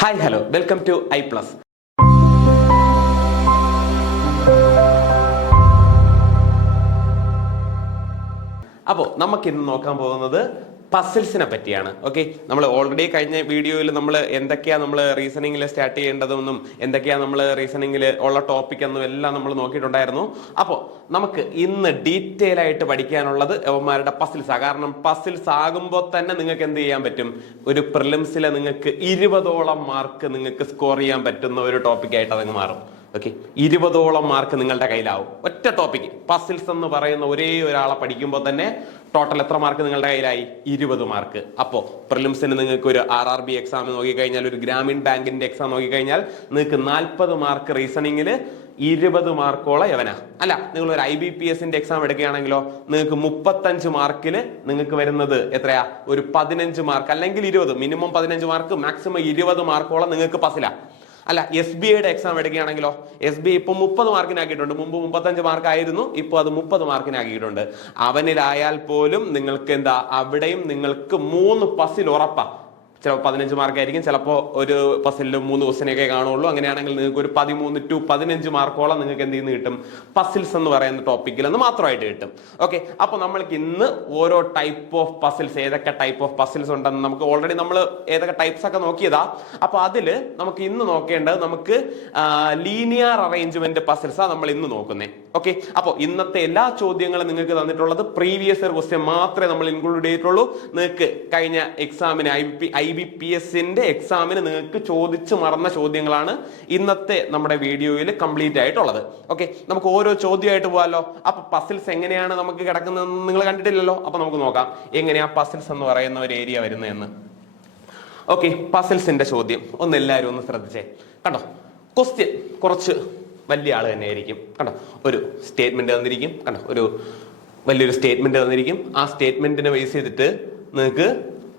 Hi hello welcome to I plus. അപ്പോൾ നമുക്ക് ഇന്ന് നോക്കാൻ പോകുന്നത് പസിൽസിനെ പറ്റിയാണ്. ഓക്കെ, നമ്മൾ ഓൾറെഡി കഴിഞ്ഞ വീഡിയോയിൽ നമ്മൾ എന്തൊക്കെയാണ് നമ്മൾ റീസണിങ്ങിൽ സ്റ്റാർട്ട് ചെയ്യേണ്ടതെന്നും എന്തൊക്കെയാണ് നമ്മൾ റീസണിങ്ങിൽ ഉള്ള ടോപ്പിക് എന്നും എല്ലാം നമ്മൾ നോക്കിയിട്ടുണ്ടായിരുന്നു. അപ്പോൾ നമുക്ക് ഇന്ന് ഡീറ്റെയിൽ ആയിട്ട് പഠിക്കാനുള്ളത് അവന്മാരുടെ പസിൽസാണ്. കാരണം പസിൽസ് ആകുമ്പോൾ തന്നെ നിങ്ങൾക്ക് എന്ത് ചെയ്യാൻ പറ്റും, ഒരു പ്രിലിംസിലെ നിങ്ങൾക്ക് 20ഓളം മാർക്ക് നിങ്ങൾക്ക് സ്കോർ ചെയ്യാൻ പറ്റുന്ന ഒരു ടോപ്പിക്കായിട്ട് അതങ്ങ് മാറും. ഓക്കെ, 20ഓളം മാർക്ക് നിങ്ങളുടെ കയ്യിലാവും. ഒറ്റ ടോപ്പിക്ക് പസിൽസ് എന്ന് പറയുന്ന ഒരേ ഒരാളെ പഠിക്കുമ്പോൾ തന്നെ ടോട്ടൽ എത്ര മാർക്ക് നിങ്ങളുടെ കയ്യിലായി? 20 മാർക്ക്. അപ്പോൾ പ്രിലിംസിന് നിങ്ങൾക്ക് ഒരു RRB എക്സാം നോക്കിക്കഴിഞ്ഞാൽ, ഒരു ഗ്രാമീൺ ബാങ്കിന്റെ എക്സാം നോക്കിക്കഴിഞ്ഞാൽ നിങ്ങൾക്ക് 40 മാർക്ക് റീസണിങ്ങിൽ 20 മാർക്കോളം യവന അല്ല. നിങ്ങൾ ഒരു IBPSന്റെ എക്സാം എടുക്കുകയാണെങ്കിലോ നിങ്ങൾക്ക് 35 മാർക്കിൽ നിങ്ങൾക്ക് വരുന്നത് എത്രയാ? ഒരു 15 മാർക്ക് അല്ലെങ്കിൽ 20, മിനിമം 15 മാർക്ക്, മാക്സിമം 20 മാർക്കോളം നിങ്ങൾക്ക് പസില. അല്ല, SBIയുടെ എക്സാം എടുക്കുകയാണെങ്കിലോ SBI ഇപ്പൊ 30 മാർക്കിനാക്കിയിട്ടുണ്ട്. മുമ്പ് 35 മാർക്കായിരുന്നു, ഇപ്പോൾ അത് 30 മാർക്കിനാക്കിയിട്ടുണ്ട്. അവനിലായാൽ പോലും നിങ്ങൾക്ക് എന്താ, അവിടെയും നിങ്ങൾക്ക് 3 പസിൽ ഉറപ്പാ. ചിലപ്പോൾ 15 മാർക്കായിരിക്കും, ചിലപ്പോൾ ഒരു പസിലിൽ 3 ക്വസ്റ്റ്യനൊക്കെ കാണുള്ളൂ. അങ്ങനെയാണെങ്കിൽ നിങ്ങൾക്ക് ഒരു 13 to 15 മാർക്കോളം നിങ്ങൾക്ക് എന്ത് ചെയ്യുന്ന കിട്ടും? പസിൽസ് എന്ന് പറയുന്ന ടോപ്പിക്കിൽ നിന്ന് മാത്രമായിട്ട് കിട്ടും. ഓക്കെ, അപ്പൊ നമ്മൾക്ക് ഇന്ന് ഓരോ ടൈപ്പ് ഓഫ് പസിൽസ്, ഏതൊക്കെ ടൈപ്പ് ഓഫ് പസിൽസ് ഉണ്ടെന്ന് നമുക്ക് ഓൾറെഡി നമ്മൾ ഏതൊക്കെ ടൈപ്സ് ഒക്കെ നോക്കിയതാ. അപ്പൊ അതില് നമുക്ക് ഇന്ന് നോക്കേണ്ടത് നമുക്ക് ലീനിയർ അറേഞ്ച്മെന്റ് പസിൽസാണ് നമ്മൾ ഇന്ന് നോക്കുന്നത്. ഓക്കെ, അപ്പോൾ ഇന്നത്തെ എല്ലാ ചോദ്യങ്ങളും നിങ്ങൾക്ക് തന്നിട്ടുള്ളത് പ്രീവിയസ് ഇയർ ക്വസ്റ്റ്യൻ മാത്രമേ നമ്മൾ ഇൻക്ലൂഡ് ചെയ്തിട്ടുള്ളൂ. നിങ്ങൾക്ക് കഴിഞ്ഞ എക്സാമിന് IBPSന്റെ എക്സാമിന് നിങ്ങൾക്ക് ചോദിച്ചു മറന്ന ചോദ്യങ്ങളാണ് ഇന്നത്തെ നമ്മുടെ വീഡിയോയിൽ കംപ്ലീറ്റ് ആയിട്ടുള്ളത്. ഓക്കെ, നമുക്ക് ഓരോ ചോദ്യമായിട്ട് പോകാമല്ലോ. അപ്പൊ പസിൽസ് എങ്ങനെയാണ് നമുക്ക് കിടക്കുന്നതെന്ന് നിങ്ങൾ കണ്ടിട്ടില്ലല്ലോ. അപ്പൊ നമുക്ക് നോക്കാം എങ്ങനെയാ പസിൽസ് എന്ന് പറയുന്ന ഒരു ഏരിയ വരുന്നതെന്ന്. ഓക്കെ, പസിൽസിന്റെ ചോദ്യം ഒന്ന് എല്ലാവരും ഒന്ന് ശ്രദ്ധിച്ചേ. കണ്ടോ, ക്വസ്റ്റ്യൻ കുറച്ച് വലിയ ആള് തന്നെ ആയിരിക്കും. കണ്ടോ, ഒരു സ്റ്റേറ്റ്മെന്റ് തന്നിരിക്കും. കണ്ടോ, ഒരു വലിയൊരു സ്റ്റേറ്റ്മെന്റ് തന്നിരിക്കും. ആ സ്റ്റേറ്റ്മെന്റിനെ ബേസ് ചെയ്തിട്ട് നിങ്ങൾക്ക്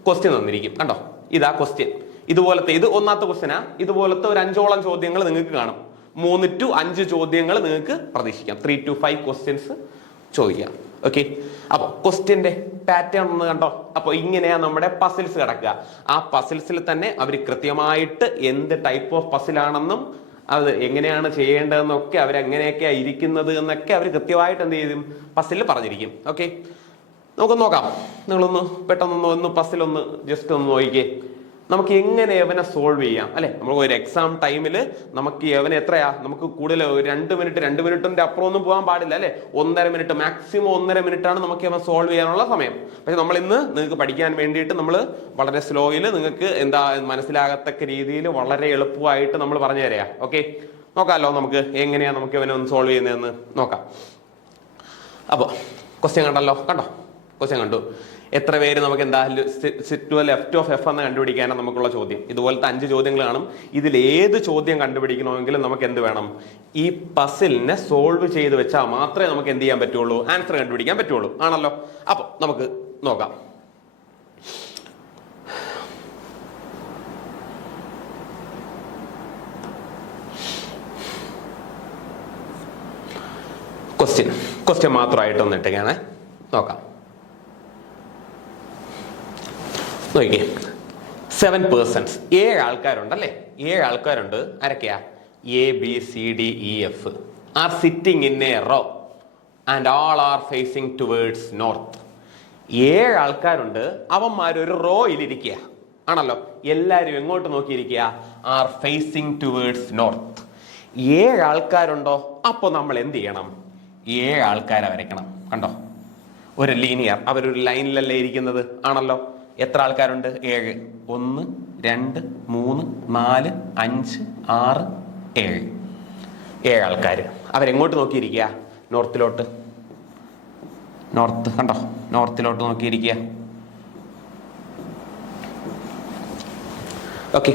ക്വസ്റ്റ്യൻ തന്നിരിക്കും. കണ്ടോ, ഇതാ ക്വസ്റ്റ്യൻ. ഇതുപോലത്തെ, ഇത് ഒന്നാമത്തെ ക്വസ്റ്റ്യനാ. ഇതുപോലത്തെ ഒരു 5ഓളം ചോദ്യങ്ങൾ നിങ്ങൾക്ക് കാണും. 3 to 5 ചോദ്യങ്ങൾ നിങ്ങൾക്ക് പ്രതീക്ഷിക്കാം. 3 to 5 ക്വസ്റ്റ്യൻസ് ചോദിക്കാം. ഓക്കെ, അപ്പൊ ക്വസ്റ്റ്യന്റെ പാറ്റേൺ ഒന്ന് കണ്ടോ. അപ്പൊ ഇങ്ങനെയാ നമ്മുടെ പസിൽസ് കിടക്കുക. ആ പസിൽസിൽ തന്നെ അവർ കൃത്യമായിട്ട് എന്ത് ടൈപ്പ് ഓഫ് പസിലാണെന്നും അത് എങ്ങനെയാണ് ചെയ്യേണ്ടതെന്നൊക്കെ അവരെങ്ങനെയൊക്കെയാ ഇരിക്കുന്നത് എന്നൊക്കെ അവർ കൃത്യമായിട്ട് എന്ത് ചെയ്യും, പസിൽ പറഞ്ഞിരിക്കും. ഓക്കെ, നമുക്കൊന്ന് നോക്കാം. നിങ്ങളൊന്ന് പെട്ടെന്നൊന്ന് പസിലൊന്ന് ജസ്റ്റ് ഒന്ന് നോക്കിക്കേ. നമുക്ക് എങ്ങനെ എവനെ സോൾവ് ചെയ്യാം അല്ലെ? നമ്മൾ ഒരു എക്സാം ടൈമിൽ നമുക്ക് എവനെ എത്രയാ, നമുക്ക് കൂടുതൽ 2 മിനിറ്റിന്റെ അപ്പുറം ഒന്നും പോകാൻ പാടില്ല അല്ലെ. 1.5 മിനിറ്റ്, മാക്സിമം 1.5 മിനിറ്റാണ് നമുക്ക് അവൻ സോൾവ് ചെയ്യാനുള്ള സമയം. പക്ഷെ നമ്മൾ ഇന്ന് നിങ്ങൾക്ക് പഠിക്കാൻ വേണ്ടിയിട്ട് നമ്മൾ വളരെ സ്ലോയിൽ നിങ്ങൾക്ക് എന്താ മനസ്സിലാകത്തക്ക രീതിയിൽ വളരെ എളുപ്പമായിട്ട് നമ്മൾ പറഞ്ഞു തരാം. ഓക്കെ, നോക്കാമല്ലോ നമുക്ക് എങ്ങനെയാ നമുക്ക് ഇവനെ ഒന്ന് സോൾവ് ചെയ്യുന്നതെന്ന് നോക്കാം. അപ്പോൾ ക്വസ്റ്റ്യൻ കണ്ടല്ലോ. കണ്ടോ, ക്വസ്റ്റ്യൻ കണ്ടു. എത്ര പേര് നമുക്ക് എന്താ ലെഫ്റ്റ് ഓഫ് F എന്ന് കണ്ടുപിടിക്കാനാണ് നമുക്കുള്ള ചോദ്യം. ഇതുപോലത്തെ 5 ചോദ്യങ്ങൾ കാണും. ഇതിൽ ഏത് ചോദ്യം കണ്ടുപിടിക്കണമെങ്കിലും നമുക്ക് എന്ത് വേണം, ഈ പസിലിനെ സോൾവ് ചെയ്ത് വെച്ചാൽ മാത്രമേ നമുക്ക് എന്ത് ചെയ്യാൻ പറ്റുള്ളൂ, ആൻസർ കണ്ടുപിടിക്കാൻ പറ്റുള്ളൂ. ആണല്ലോ. അപ്പൊ നമുക്ക് നോക്കാം. ക്വസ്റ്റ്യൻ മാത്രമായിട്ടൊന്ന് ഇട്ടേക്കാണ്. നോക്കാം. നോക്കിക്കേ, 7 persons, 7 ആൾക്കാരുണ്ടല്ലേ. 7 ആൾക്കാരുണ്ട്. ആരൊക്കെയാ? ABCDEF are sitting in a row and all are facing towards north. 7 ആൾക്കാരുണ്ട്. അവന്മാരൊരു റോയിൽ ഇരിക്കുക ആണല്ലോ. എല്ലാരും എങ്ങോട്ട് നോക്കിയിരിക്കുക? Are facing towards north. 7 ആൾക്കാരുണ്ടോ? അപ്പൊ നമ്മൾ എന്ത് ചെയ്യണം? 7 ആൾക്കാരെ വരയ്ക്കണം. കണ്ടോ, ഒരു ലീനിയർ, അവരൊരു ലൈനിലല്ലേ ഇരിക്കുന്നത് ആണല്ലോ. എത്ര ആൾക്കാരുണ്ട്? 7. 1 2 3 4 5 6 7. 7 ആൾക്കാർ. അവരെങ്ങോട്ട് നോക്കിയിരിക്കുക? നോർത്തിലോട്ട്. നോർത്ത്, കണ്ടോ, നോർത്തിലോട്ട് നോക്കിയിരിക്കുക. ഓക്കെ,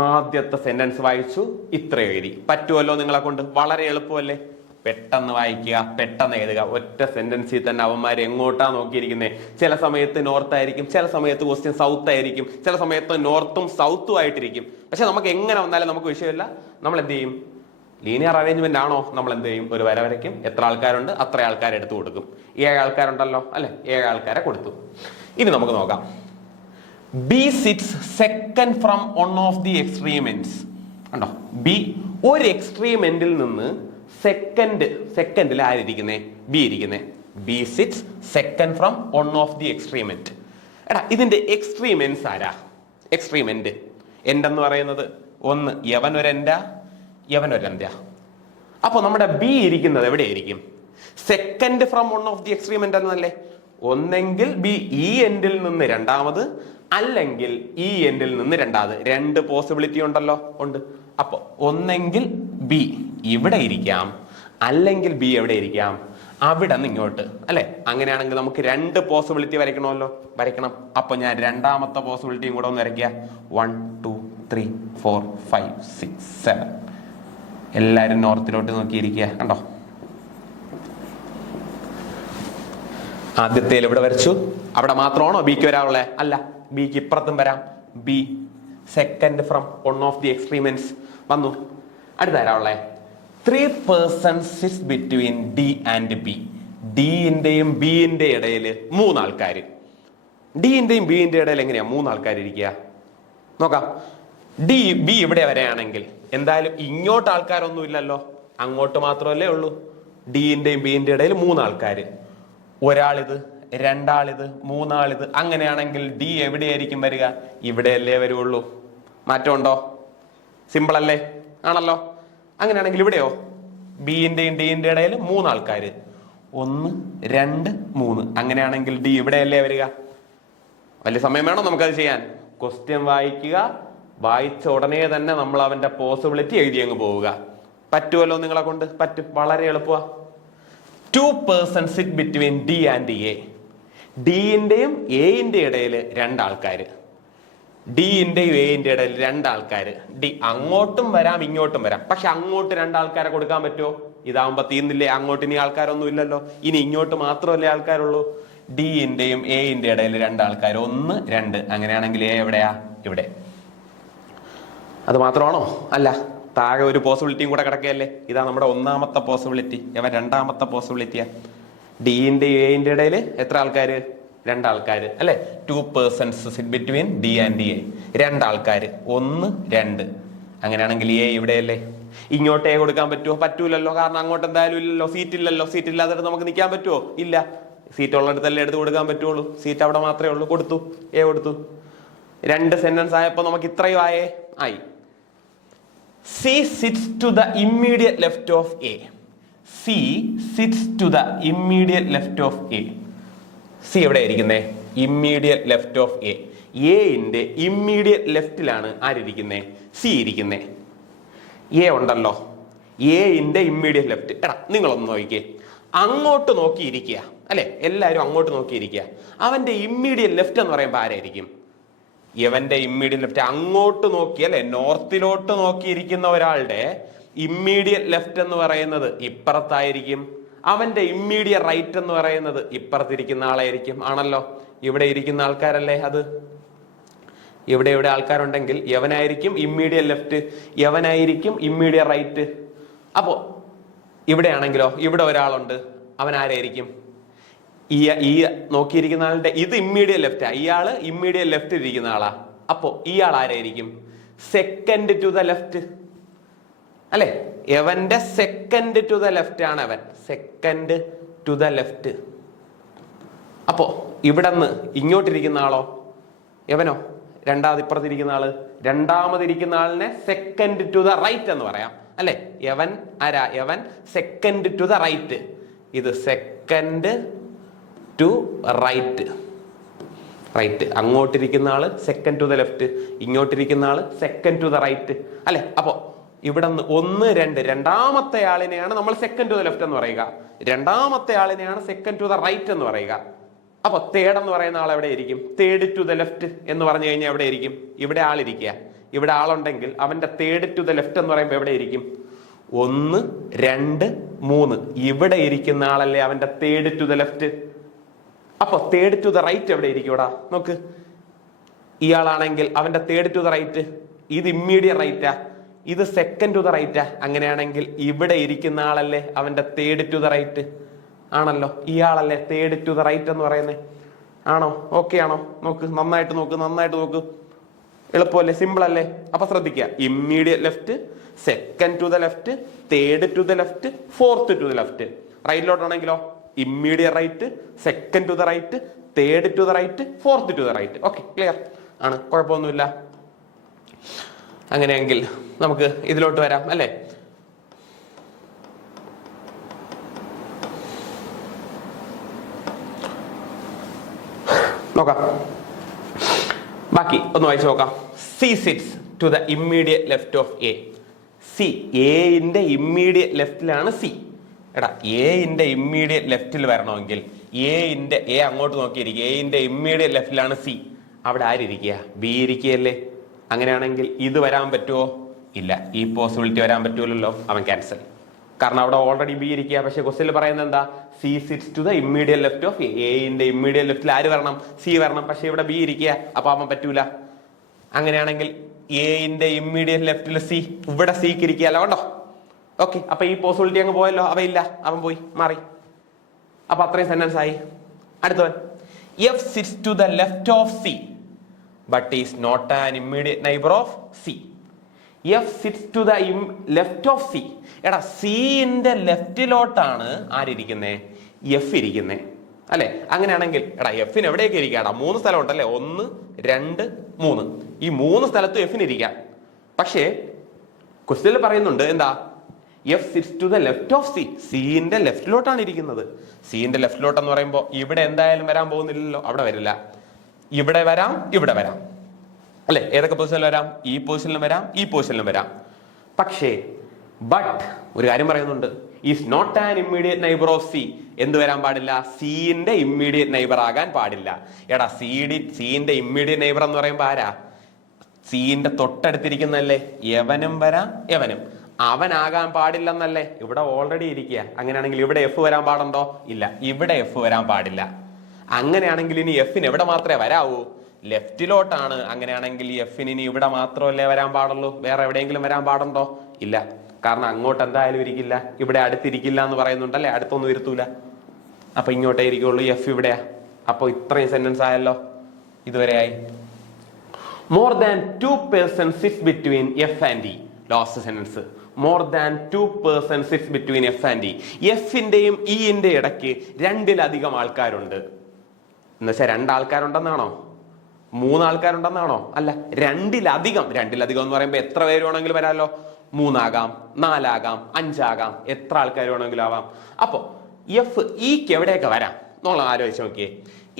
ആദ്യത്തെ സെന്റൻസ് വായിച്ചു, ഇത്ര എഴുതി. പറ്റുമല്ലോ നിങ്ങളെ കൊണ്ട്? വളരെ എളുപ്പമല്ലേ? പെട്ടെന്ന് വായിക്കുക, പെട്ടെന്ന് എഴുതുക. ഒറ്റ സെന്റൻസിൽ തന്നെ അവന്മാർ എങ്ങോട്ടാ നോക്കിയിരിക്കുന്നത്. ചില സമയത്ത് നോർത്ത് ആയിരിക്കും, ചില സമയത്ത് ക്വസ്റ്റ്യൻ സൗത്ത് ആയിരിക്കും, ചില സമയത്ത് നോർത്തും സൗത്തും ആയിട്ടിരിക്കും. പക്ഷെ നമുക്ക് എങ്ങനെ വന്നാലും നമുക്ക് വിഷയമില്ല. നമ്മൾ എന്ത് ചെയ്യും? ലീനിയർ അറേഞ്ച്മെന്റ് ആണോ? നമ്മൾ എന്ത് ചെയ്യും? ഒരു വര വരയ്ക്കും. എത്ര ആൾക്കാരുണ്ട് അത്ര ആൾക്കാരെ എടുത്തു കൊടുക്കും. 7 ആൾക്കാരുണ്ടല്ലോ അല്ലെ, 7 ആൾക്കാരെ കൊടുത്തു. ഇനി നമുക്ക് നോക്കാം. B sits second from one of the extreme ends. കണ്ടോ, ബി ഒരു എക്സ്ട്രീം എൻഡിൽ നിന്ന് സെക്കൻഡിൽ ആരിയിരിക്കുന്നേ? ബി ഇരിക്കുന്നേ. B sits second from one of the extreme end. എടാ, ഇതിന്റെ എക്സ്ട്രീം എൻഡ്സ് ആരാ? എക്സ്ട്രീം എൻഡ് എന്ന് പറയുന്നത് ഒന്ന് യവൻ ഒരു എൻഡാ. അപ്പൊ നമ്മുടെ ബി ഇരിക്കുന്നത് എവിടെയായിരിക്കും? Second from one of the extreme end എന്നല്ലേ? ഒന്നെങ്കിൽ ബി ഈ എൻഡിൽ നിന്ന് രണ്ടാമത്, അല്ലെങ്കിൽ ഈ എൻഡിൽ നിന്ന് രണ്ടാമത്. രണ്ട് പോസിബിലിറ്റി ഉണ്ടല്ലോ, ഉണ്ട്. അപ്പൊ ഒന്നെങ്കിൽ ബി ഇവിടെ ഇരിക്കാം, അല്ലെങ്കിൽ ബി എവിടെ ഇരിക്കാം? അവിടെ നിന്ന് ഇങ്ങോട്ട്, അല്ലെ? അങ്ങനെയാണെങ്കിൽ നമുക്ക് രണ്ട് പോസിബിലിറ്റി വരയ്ക്കണമല്ലോ, വരയ്ക്കണം. അപ്പൊ ഞാൻ രണ്ടാമത്തെ പോസിബിലിറ്റിയും കൂടെ ഒന്ന് വരയ്ക്കുക. 1 2 3 4 5 6 7. എല്ലാരും നോർത്തിലോട്ട് നോക്കിയിരിക്കുക. കണ്ടോ, ആദ്യത്തേൽ ഇവിടെ വരച്ചു. അവിടെ മാത്രമാണോ ബിക്ക് വരാറുള്ളേ? അല്ല, ബിക്ക് ഇപ്പുറത്തും വരാം. B second from one of the extreme ends വന്നു. അടുത്ത ആരാളെ? 3 persons sits between D and B. ഡിന്റെയും ബിന്റെ ഇടയിൽ 3 ആൾക്കാർ. ഡിന്റെയും ബിന്റെ ഇടയിൽ എങ്ങനെയാ 3 ആൾക്കാർ ഇരിക്കുക? നോക്കാം. ഡി ബി ഇവിടെ വരെയാണെങ്കിൽ എന്തായാലും ഇങ്ങോട്ട് ആൾക്കാരൊന്നും ഇല്ലല്ലോ, അങ്ങോട്ട് മാത്രമല്ലേ ഉള്ളൂ. ഡിന്റെയും ബിന്റെ ഇടയിൽ 3 ആൾക്കാർ. ഒരാളിത്, രണ്ടാളിത്, മൂന്നാളിത്. അങ്ങനെയാണെങ്കിൽ ഡി എവിടെയായിരിക്കും വരിക? ഇവിടെയല്ലേ വരുള്ളൂ. മാറ്റമുണ്ടോ? സിമ്പിൾ അല്ലേ? ആണല്ലോ. അങ്ങനെയാണെങ്കിൽ ഇവിടെയോ? ബിന്റെയും ഡിന്റെ ഇടയിൽ 3 ആൾക്കാർ. 1 2 3. അങ്ങനെയാണെങ്കിൽ ഡി ഇവിടെയല്ലേ വരിക? വലിയ സമയം വേണോ നമുക്കത് ചെയ്യാൻ? ക്വസ്റ്റ്യൻ വായിക്കുക, വായിച്ച ഉടനെ തന്നെ നമ്മൾ അവന്റെ പോസിബിലിറ്റി എഴുതി അങ്ങ് പോവുക. പറ്റുമല്ലോ നിങ്ങളെ കൊണ്ട്? പറ്റും, വളരെ എളുപ്പമാ. 2 persons sit between D and A. ഡിന്റെയും എന്റെ ഇടയിൽ 2 ആൾക്കാർ. ഡിന്റെയും എന്റെ ഇടയിൽ 2 ആൾക്കാർ. ഡി അങ്ങോട്ടും വരാം ഇങ്ങോട്ടും വരാം. പക്ഷെ അങ്ങോട്ട് 2 ആൾക്കാരെ കൊടുക്കാൻ പറ്റുമോ? ഇതാവുമ്പോ തീർന്നില്ലേ, അങ്ങോട്ട് ഇനി ആൾക്കാരൊന്നും ഇല്ലല്ലോ, ഇനി ഇങ്ങോട്ട് മാത്രമല്ലേ ആൾക്കാരുള്ളൂ. ഡിന്റെയും എന്റെ ഇടയിൽ 2 ആൾക്കാർ. 1 2. അങ്ങനെയാണെങ്കിൽ എ എവിടെയാ? ഇവിടെ. അത് മാത്രമാണോ? അല്ല, താഴെ ഒരു പോസിബിലിറ്റിയും കൂടെ കിടക്കുകയല്ലേ. ഇതാ നമ്മുടെ ഒന്നാമത്തെ പോസിബിലിറ്റി. ഇവ രണ്ടാമത്തെ പോസിബിലിറ്റിയാ. ഡിന്റെയും എന്റെ ഇടയിൽ എത്ര ആൾക്കാർ? 2 ആൾക്കാർ, അല്ലെ? 2 persons sit between D and A. 2 ആൾക്കാർ. 1 2. അങ്ങനെയാണെങ്കിൽ എ ഇവിടെയല്ലേ. ഇങ്ങോട്ട് എ കൊടുക്കാൻ പറ്റുമോ? പറ്റൂലല്ലോ, കാരണം അങ്ങോട്ട് എന്തായാലും ഇല്ലല്ലോ, സീറ്റ് ഇല്ലല്ലോ. സീറ്റ് ഇല്ലാതെ നമുക്ക് നിൽക്കാൻ പറ്റുമോ? ഇല്ല. സീറ്റ് ഉള്ളിടത്തല്ലേ എടുത്ത് കൊടുക്കാൻ പറ്റുള്ളൂ. സീറ്റ് അവിടെ മാത്രമേ ഉള്ളൂ. കൊടുത്തു, എ കൊടുത്തു. 2 സെന്റൻസ് ആയപ്പോ നമുക്ക് ഇത്രയും ആയി. C sits to the immediate left of A. C sits to the immediate left of A. C എവിടെ ഇരിക്കുന്നേ? Immediate left of A. എന്റെ ഇമ്മീഡിയറ്റ് ലെഫ്റ്റിലാണ് ആരിയ്ക്കുന്നേ? സി ഇരിക്കുന്നേ. എ ഉണ്ടല്ലോ, എന്റെ ഇമ്മീഡിയറ്റ് ലെഫ്റ്റ്. എടാ, നിങ്ങളൊന്ന് നോക്കിക്കേ, അങ്ങോട്ട് നോക്കിയിരിക്കുക, അല്ലെ? എല്ലാവരും അങ്ങോട്ട് നോക്കിയിരിക്കുക. അവന്റെ ഇമ്മീഡിയറ്റ് ലെഫ്റ്റ് എന്ന് പറയുമ്പോൾ ആരായിരിക്കും? ഇവന്റെ ഇമ്മീഡിയറ്റ് ലെഫ്റ്റ് അങ്ങോട്ട് നോക്കി, അല്ലെ? നോർത്തിലോട്ട് നോക്കിയിരിക്കുന്ന ഒരാളുടെ ഇമ്മീഡിയറ്റ് ലെഫ്റ്റ് എന്ന് പറയുന്നത് ഇപ്പുറത്തായിരിക്കും. അവന്റെ ഇമ്മീഡിയറ്റ് റൈറ്റ് എന്ന് പറയുന്നത് ഇപ്പുറത്തിരിക്കുന്ന ആളായിരിക്കും. ആണല്ലോ, ഇവിടെ ഇരിക്കുന്ന ആൾക്കാരല്ലേ അത്. ഇവിടെ ആൾക്കാരുണ്ടെങ്കിൽ യവനായിരിക്കും ഇമ്മീഡിയറ്റ് ലെഫ്റ്റ്, യവനായിരിക്കും ഇമ്മീഡിയറ്റ് റൈറ്റ്. അപ്പോ ഇവിടെ ആണെങ്കിലോ, ഇവിടെ ഒരാളുണ്ട്, അവൻ ആരായിരിക്കും? ഈ നോക്കിയിരിക്കുന്ന ആളുടെ ഇത് ഇമ്മീഡിയറ്റ് ലെഫ്റ്റാ, ഇയാള് ഇമ്മീഡിയറ്റ് ലെഫ്റ്റ് ഇരിക്കുന്ന ആളാ. അപ്പോ ഇയാൾ ആരായിരിക്കും? സെക്കൻഡ് ടു ദ ലെഫ്റ്റ്, അല്ലെ? എവന്റെ സെക്കൻഡ് ടു ദ ലെഫ്റ്റ് ആണ് അവൻ. Second to the left. അപ്പോ ഇവിടെ നിന്ന് ഇങ്ങോട്ടിരിക്കുന്ന ആളോ? എവനോ? രണ്ടാമത് ഇപ്പുറത്തിരിക്കുന്ന ആള്. രണ്ടാമതിരിക്കുന്ന ആളിനെ സെക്കൻഡ് ടു ദ റൈറ്റ് എന്ന് പറയാം, അല്ലെ? എവൻ ആരാ? എവൻ സെക്കൻഡ് ടു ദ റൈറ്റ്. ഇത് സെക്കൻഡ് ടു റൈറ്റ്. റൈറ്റ്, അങ്ങോട്ടിരിക്കുന്ന ആള് സെക്കൻഡ് ടു ദ ലെഫ്റ്റ്, ഇങ്ങോട്ടിരിക്കുന്ന ആള് സെക്കൻഡ് ടു ദ റൈറ്റ്, അല്ലെ? അപ്പോ ഇവിടെ നിന്ന് 1 2, രണ്ടാമത്തെ ആളിനെയാണ് നമ്മൾ സെക്കൻഡ് ടു ദ ലെഫ്റ്റ് എന്ന് പറയുക, രണ്ടാമത്തെ ആളിനെയാണ് സെക്കൻഡ് ടു ദ റൈറ്റ് എന്ന് പറയുക. അപ്പൊ തേർഡ് എന്ന് പറയുന്ന ആൾ എവിടെ ഇരിക്കും? തേർഡ് ടു ദ ലെഫ്റ്റ് എന്ന് പറഞ്ഞു കഴിഞ്ഞാൽ എവിടെ ഇരിക്കും? ഇവിടെ ആളിരിക്കുക. ഇവിടെ ആളുണ്ടെങ്കിൽ അവന്റെ തേർഡ് ടു ദ ലെഫ്റ്റ് എന്ന് പറയുമ്പോൾ എവിടെ ഇരിക്കും? 1 2 3. ഇവിടെ ഇരിക്കുന്ന ആളല്ലേ അവന്റെ തേർഡ് ടു ദ ലെഫ്റ്റ്. അപ്പൊ തേർഡ് ടു ദ റൈറ്റ് എവിടെ ഇരിക്കും? ഇവിടെ നോക്ക്, ഇയാളാണെങ്കിൽ അവന്റെ തേർഡ് ടു ദ റൈറ്റ്, ഇത് ഇമ്മീഡിയറ്റ് റൈറ്റാ, ഇത് സെക്കൻഡ് ടു ദ റൈറ്റാ. അങ്ങനെയാണെങ്കിൽ ഇവിടെ ഇരിക്കുന്ന ആളല്ലേ അവന്റെ തേർഡ് ടു ദ റൈറ്റ്. ആണല്ലോ, ഇയാളല്ലേ തേർഡ് ടു ദ റൈറ്റ് എന്ന് പറയുന്നത്. ആണോ? ഓക്കെ ആണോ? നോക്ക്, നന്നായിട്ട് നോക്ക്. എളുപ്പമല്ലേ? സിമ്പിൾ അല്ലേ? അപ്പൊ ശ്രദ്ധിക്കുക, immediate left, second to the left, third to the left, fourth to the left. റൈറ്റിലോട്ടാണെങ്കിലോ immediate right, second to the right, third to the right, fourth to the right. Okay, clear ആണ്, കുഴപ്പമൊന്നുമില്ല. അങ്ങനെയെങ്കിൽ നമുക്ക് ഇതിലോട്ട് വരാം അല്ലേ? നോക്കാം, ബാക്കി ഒന്ന് വായിച്ചു നോക്കാം. C sits to the immediate left of A. C, എന്റെ ഇമ്മീഡിയറ്റ് ലെഫ്റ്റിലാണ് സി. എടാ, എന്റെ ഇമ്മീഡിയറ്റ് ലെഫ്റ്റിൽ വരണമെങ്കിൽ എ അങ്ങോട്ട് നോക്കിയിരിക്കുക. എന്റെ ഇമ്മീഡിയറ്റ് ലെഫ്റ്റിലാണ് സി. അവിടെ ആരിയ്ക്കുക? ബി ഇരിക്കുകയല്ലേ? അങ്ങനെയാണെങ്കിൽ ഇത് വരാൻ പറ്റുമോ? ഇല്ല. ഈ പോസിബിലിറ്റി വരാൻ പറ്റൂലല്ലോ. അവൻ ക്യാൻസൽ. കാരണം അവിടെ ഓൾറെഡി ബി ഇരിക്കുക. പക്ഷെ ക്വസ്റ്റ്യനിൽ പറയുന്നത് എന്താ? C sits to the immediate left of എന്റെ ഇമ്മീഡിയറ്റ് ലെഫ്റ്റിൽ ആര് വരണം? സി വരണം. പക്ഷെ ഇവിടെ ബി ഇരിക്കുക, അപ്പൊ അവൻ പറ്റൂല. അങ്ങനെയാണെങ്കിൽ എന്റെ ഇമ്മീഡിയറ്റ് ലെഫ്റ്റിൽ സി, ഇവിടെ സിക്ക് ഇരിക്കുകയല്ല, കണ്ടോ? ഓക്കെ, അപ്പൊ ഈ പോസിബിലിറ്റി അങ്ങ് പോയല്ലോ. അവ ഇല്ല, അവൻ പോയി മാറി. അപ്പൊ അത്രയും സെന്റൻസ് ആയി. അടുത്തവൻ, F sits to the left of C but is not an immediate neighbour of C. F sits to the left of C. എടാ, സിന്റെ ലെഫ്റ്റിലോട്ടാണ് ആരിയ്ക്കുന്നേ? എഫ് ഇരിക്കുന്നേ അല്ലെ? അങ്ങനെയാണെങ്കിൽ എടാ, എഫിന് എവിടെയൊക്കെ ഇരിക്കാടാ? 3 സ്ഥലം ഉണ്ടല്ലേ? 1, 2, 3. ഈ 3 സ്ഥലത്തും എഫിന് ഇരിക്കാം. പക്ഷേ ക്വസ്റ്റ്യനിൽ പറയുന്നുണ്ട് എന്താ? F sits to the left of C. സിന്റെ ലെഫ്റ്റിലോട്ടാണ് ഇരിക്കുന്നത്. സിന്റെ ലെഫ്റ്റിലോട്ട് എന്ന് പറയുമ്പോൾ ഇവിടെ എന്തായാലും വരാൻ പോകുന്നില്ലല്ലോ. അവിടെ വരില്ല. ഇവിടെ വരാം, ഇവിടെ വരാം അല്ലെ? ഏതൊക്കെ പൊസിഷനിൽ വരാം? ഈ പൊസിഷനിലും വരാം, ഈ പൊസിഷനിലും വരാം. പക്ഷേ ബട്ട് ഒരു കാര്യം പറയുന്നുണ്ട്, is not an immediate neighbour of C. എന്ത് വരാൻ പാടില്ല? സിന്റെ ഇമ്മീഡിയറ്റ് നൈബർ ആകാൻ പാടില്ല. എടാ, സിന്റെ ഇമ്മീഡിയറ്റ് നൈബർ എന്ന് പറയുമ്പോ ആരാ? സിന്റെ തൊട്ടടുത്തിരിക്കുന്നല്ലേ? എവനും വരാം, എവനും. അവനാകാൻ പാടില്ലെന്നല്ലേ? ഇവിടെ ഓൾറെഡി ഇരിക്കുക. അങ്ങനെയാണെങ്കിൽ ഇവിടെ എഫ് വരാൻ പാടുണ്ടോ? ഇല്ല, ഇവിടെ എഫ് വരാൻ പാടില്ല. അങ്ങനെയാണെങ്കിൽ ഇനി എഫിന് എവിടെ മാത്രമേ വരാവൂ? ലെഫ്റ്റിലോട്ടാണ്. അങ്ങനെയാണെങ്കിൽ എഫിന് ഇനി ഇവിടെ മാത്രമല്ലേ വരാൻ പാടുള്ളൂ? വേറെ എവിടെയെങ്കിലും വരാൻ പാടുണ്ടോ? ഇല്ല. കാരണം അങ്ങോട്ട് എന്തായാലും ഇരിക്കില്ല. ഇവിടെ അടുത്തിരിക്കില്ല എന്ന് പറയുന്നുണ്ടല്ലേ? അടുത്തൊന്നും ഇരുത്തൂല. അപ്പൊ ഇങ്ങോട്ടേ ഇരിക്കുള്ളൂ. എഫ് ഇവിടെയാ. അപ്പൊ ഇത്രയും സെന്റൻസ് ആയല്ലോ. ഇതുവരെയായി. More than 2 persons sits between F and E. Last sentence. More than 2 persons sits between F and E. എഫിന്റെയും ഇന്റെ ഇടയ്ക്ക് 2-ലധികം ആൾക്കാരുണ്ട്. എന്നുവെച്ചാൽ 2 ആൾക്കാരുണ്ടെന്നാണോ? 3 ആൾക്കാരുണ്ടെന്നാണോ? അല്ല, 2-ലധികം. 2-ലധികം എന്ന് പറയുമ്പോൾ എത്ര പേര് വേണമെങ്കിലും വരാമല്ലോ. 3 ആകാം, 4 ആകാം, 5 ആകാം, എത്ര ആൾക്കാർ വേണമെങ്കിലും ആവാം. അപ്പൊ എഫ് ഇക്ക് എവിടെയൊക്കെ വരാം എന്നുള്ള ആലോചിച്ച് നോക്കിയേ.